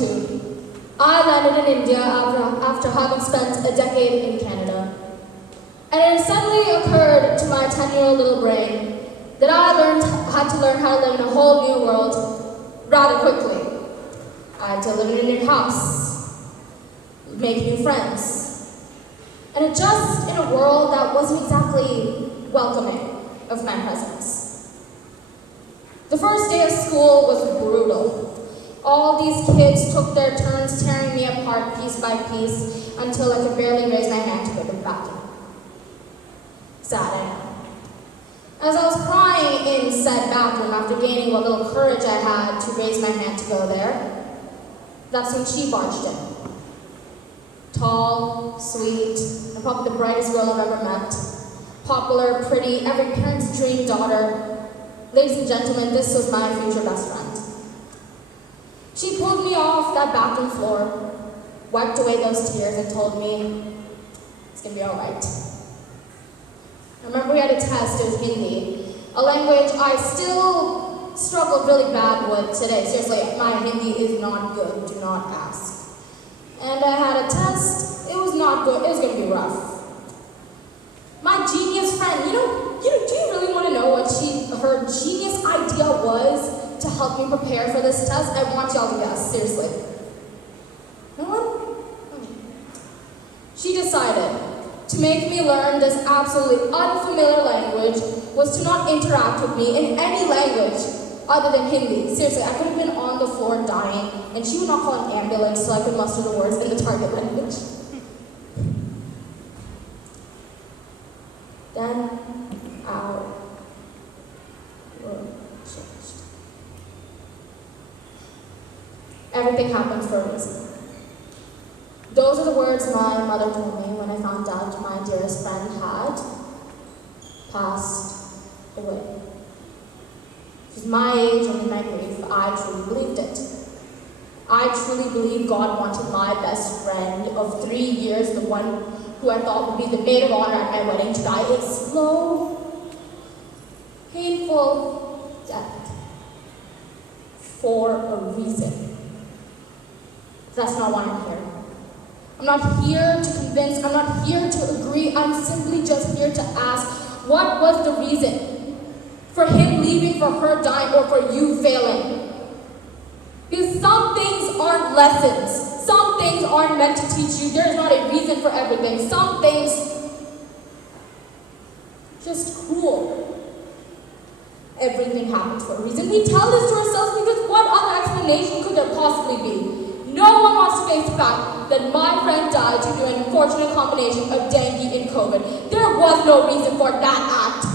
22, I landed in India after having spent a decade in Canada. And it suddenly occurred to my 10-year-old little brain that I had to learn how to live in a whole new world rather quickly. I had to live in a new house, make new friends, and adjust in a world that wasn't exactly welcoming of my presence. The first day of school was brutal. All these kids took their turns tearing me apart piece by piece until I could barely raise my hand to go to the bathroom. Sad, I know. As I was crying in said bathroom after gaining what little courage I had to raise my hand to go there, that's when she barged in. Tall, sweet, and probably the brightest girl I've ever met. Popular, pretty, every parent's dream daughter. Ladies and gentlemen, this was my future best friend. She pulled me off that bathroom floor, wiped away those tears, and told me, it's gonna be all right. I remember we had a test, it was Hindi, a language I still struggled really bad with today. Seriously, my Hindi is not good, do not ask. And I had a test, it was not good, it was gonna be rough. My genius friend, do you really want to know what her genius idea was to help me prepare for this test? I want y'all to guess, seriously. No one? She decided to make me learn this absolutely unfamiliar language was to not interact with me in any language other than Hindi. Seriously, I could have been on the floor dying, and she would not call an ambulance so I could muster the words in the target language. Then our world changed. Everything happens for a reason. Those are the words my mother told me when I found out my dearest friend had passed away. She's my age and in my grief, I truly believed it. I truly believed God wanted my best friend of 3 years, the one who I thought would be the maid of honor at my wedding, to die a slow, painful death for a reason. That's not why I'm here. I'm not here to convince, I'm not here to agree, I'm simply just here to ask, what was the reason for him leaving, for her dying, or for you failing? Because some things aren't lessons. Some things aren't meant to teach you. There's not a reason for everything. Some things just cruel. Everything happens for a reason. We tell this to ourselves because what other explanation could there possibly be? No one wants to face the fact that my friend died due to an unfortunate combination of dengue and COVID. There was no reason for that act.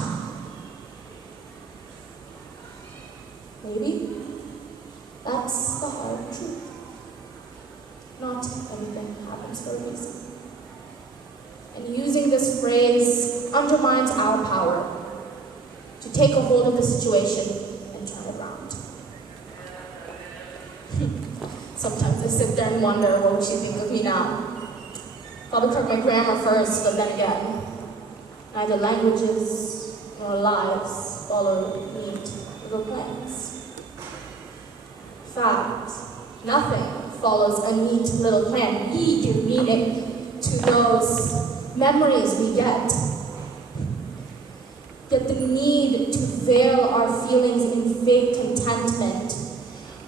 Maybe that's the hard truth. Not everything happens for a reason. And using this phrase undermines our power to take a hold of the situation and turn it around. Sometimes I sit there and wonder, what would she think of me now? Probably correct my grammar first, but then again, neither languages nor lives follow neat little plans. In fact, nothing follows a neat little plan. We give meaning to those memories we get. Yet the need to veil our feelings in fake contentment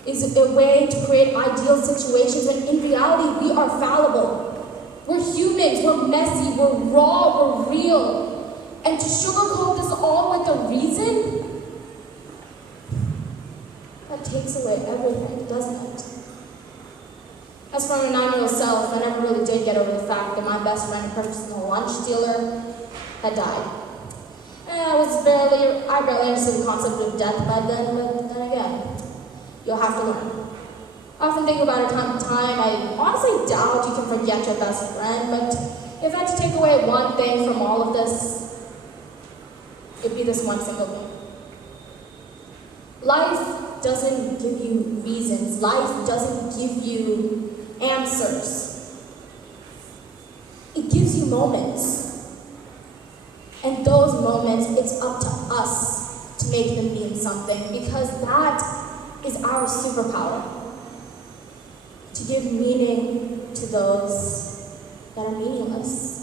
is a way to create ideal situations when in reality we are fallible. We're humans, we're messy, we're raw, we're real. And to sugarcoat this all with a reason, that takes away everything, doesn't it? As for my 9-year-old self, I never really did get over the fact that my best friend, a personal lunch dealer, had died. And I barely understood the concept of death by then, but then again, you'll have to learn. I often think about it time to time. I honestly doubt you can forget your best friend, but if I had to take away one thing from all of this, it'd be this one single thing. Life doesn't give you reasons. Life doesn't give you answers. It gives you moments. And those moments, it's up to us to make them mean something, because that is our superpower. to give meaning to those that are meaningless.